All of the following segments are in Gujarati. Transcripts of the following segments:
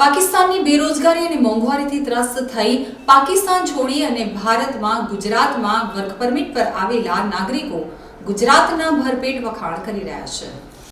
પાકિસ્તાનની બેરોજગારી અને મોંઘવારીથી ત્રસ્ત થઈ પાકિસ્તાન છોડી અને ભારતમાં ગુજરાતમાં વર્ક પરમિટ પર આવેલા નાગરિકો ગુજરાતના ભરપેટ વખાણ કરી રહ્યા છે.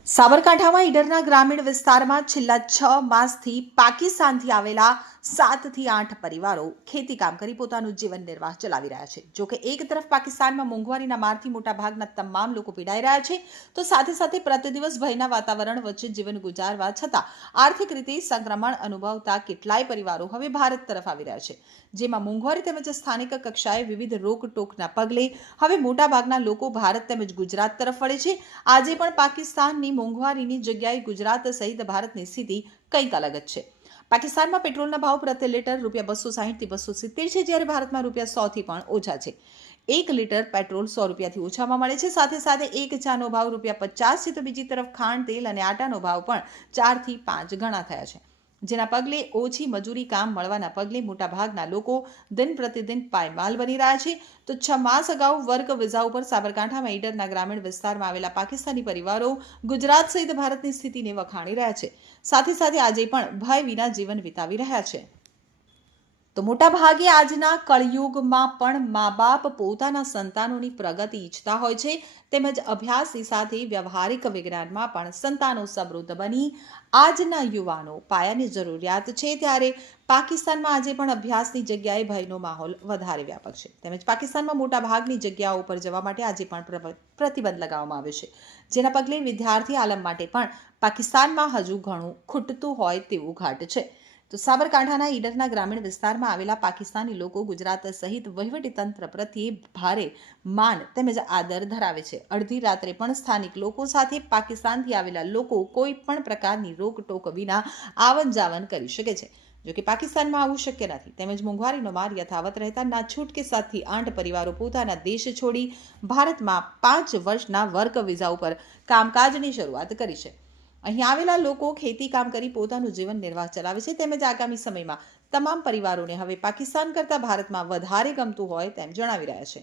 સાબરકાંઠામાં ઈડરના ગ્રામીણ વિસ્તારમાં છેલ્લા છ માસથી પાકિસ્તાનથી આવેલા સાતથી આઠ પરિવારો ખેતી કામ કરી પોતાનું જીવન નિર્વાહ ચલાવી રહ્યા છે. જોકે એક તરફ પાકિસ્તાનમાં મોંઘવારીના મારથી મોટાભાગના તમામ લોકો પીડાઈ રહ્યા છે, તો સાથે સાથે પ્રતિદિવસ ભયના વાતાવરણ વચ્ચે જીવન ગુજારવા છતાં આર્થિક રીતે સંક્રમણ અનુભવતા કેટલાય પરિવારો હવે ભારત તરફ આવી રહ્યા છે. જેમાં મોંઘવારી તેમજ સ્થાનિક કક્ષાએ વિવિધ રોકટોકના પગલે હવે મોટાભાગના લોકો ભારત તેમજ ગુજરાત તરફ વળે છે. આજે પણ પાકિસ્તાનની મોંઘવારીની જગ્યાએ ગુજરાત સહિત ભારતની સ્થિતિ કંઈક અલગ જ છે. પાકિસ્તાનમાં પેટ્રોલના ભાવ પ્રતિ લીટર રૂપિયા બસો સાહીઠથી બસો સિત્તેર છે, જ્યારે ભારતમાં રૂપિયા સોથી પણ ઓછા છે. એક લીટર પેટ્રોલ સો રૂપિયાથી ઓછામાં મળે છે, સાથે સાથે એક ચાનો ભાવ રૂપિયા પચાસ છે, તો બીજી તરફ ખાંડ, તેલ અને આટાનો ભાવ પણ ચારથી પાંચ ગણા થયા છે. જેના પગલે ઓછી મજૂરી કામ મળવાના પગલે મોટાભાગના લોકો દિન પ્રતિદિન પાયમાલ બની રહ્યા છે. તો છ માસ અગાઉ વર્ક વિઝા ઉપર સાબરકાંઠામાં ઈડરના ગ્રામીણ વિસ્તારમાં આવેલા પાકિસ્તાની પરિવારો ગુજરાત સહિત ભારતની સ્થિતિને વખાણી રહ્યા છે. સાથે સાથે આજે પણ ભય વિના જીવન વિતાવી રહ્યા છે. તો મોટા ભાગે આજના કળયુગમાં પણ મા બાપ પોતાના સંતાનોની પ્રગતિ ઈચ્છતા હોય છે, તેમજ અભ્યાસની સાથે વ્યવહારિક વિજ્ઞાનમાં પણ સંતાનો સમૃદ્ધ બની આજના યુવાનો પાયાની જરૂરિયાત છે. ત્યારે પાકિસ્તાનમાં આજે પણ અભ્યાસની જગ્યાએ ભયનો માહોલ વધારે વ્યાપક છે. તેમજ પાકિસ્તાનમાં મોટા ભાગની જગ્યાઓ ઉપર જવા માટે આજે પણ પ્ર- પ્રતિબંધ લગાવવામાં આવ્યો છે. જેના પગલે વિદ્યાર્થી આલમ માટે પણ પાકિસ્તાનમાં હજુ ઘણું ખૂટતું હોય તેવું ઘાટ છે. તો સાબરકાંઠાના ઈડરના ગ્રામીણ વિસ્તારમાં આવેલા પાકિસ્તાની લોકો ગુજરાત સહિત વહીવટી તંત્ર પ્રત્યે ભારે માન તેમજ આદર ધરાવે છે. અડધી રાત્રે પણ સ્થાનિક લોકો સાથે પાકિસ્તાનથી આવેલા લોકો કોઈ પણ પ્રકારની રોકટોક વિના આવન જાવન કરી શકે છે. જોકે પાકિસ્તાનમાં આવું શક્ય નથી. તેમજ મોંઘવારીનો માર યથાવત રહેતા ના છૂટકે સાતથી આઠ પરિવારો પોતાના દેશ છોડી ભારતમાં પાંચ વર્ષના વર્ક વિઝા ઉપર કામકાજની શરૂઆત કરી છે. અહીં આવેલા લોકો ખેતી કામ કરી પોતાનું જીવન નિર્વાહ ચલાવે છે તેમજ આગામી સમયમાં તમામ પરિવારોને હવે પાકિસ્તાન કરતાં ભારતમાં વધારે ગમતું હોય તેમ જણાવી રહ્યા છે.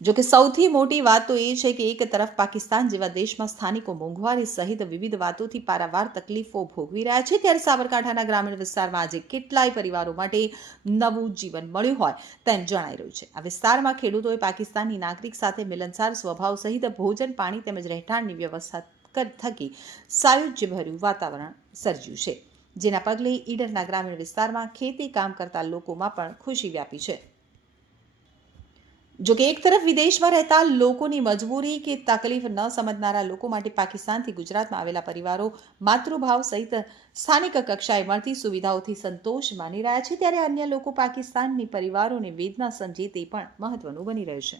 જોકે સૌથી મોટી વાત તો એ છે કે એક તરફ પાકિસ્તાન જેવા દેશમાં સ્થાનિકો મોંઘવારી સહિત વિવિધ વાતોથી પારાવાર તકલીફો ભોગવી રહ્યા છે. ત્યારે સાબરકાંઠાના ગ્રામીણ વિસ્તારમાં આજે કેટલાય પરિવારો માટે નવું જીવન મળ્યું હોય તેમ જણાઈ રહ્યું છે. આ વિસ્તારમાં ખેડૂતોએ પાકિસ્તાનની નાગરિક સાથે મિલનસાર સ્વભાવ સહિત ભોજન, પાણી તેમજ રહેઠાણની વ્યવસ્થા થકી સાયુજ્યભર્યું વાતાવરણ સર્જ્યું છે, જેના પગલે ઈડરના ગ્રામીણ વિસ્તારમાં ખેતી કામ કરતા લોકોમાં પણ ખુશી વ્યાપી છે. જોકે એક તરફ વિદેશમાં રહેતા લોકોની મજબૂરી કે તકલીફ ન સમજનારા લોકો માટે પાકિસ્તાનથી ગુજરાતમાં આવેલા પરિવારો માતૃભાવ સહિત સ્થાનિક કક્ષાએ મળતી સુવિધાઓથી સંતોષ માની રહ્યા છે. ત્યારે અન્ય લોકો પાકિસ્તાનની પરિવારોને વેદના સમજે તે પણ મહત્વનું બની રહ્યું છે.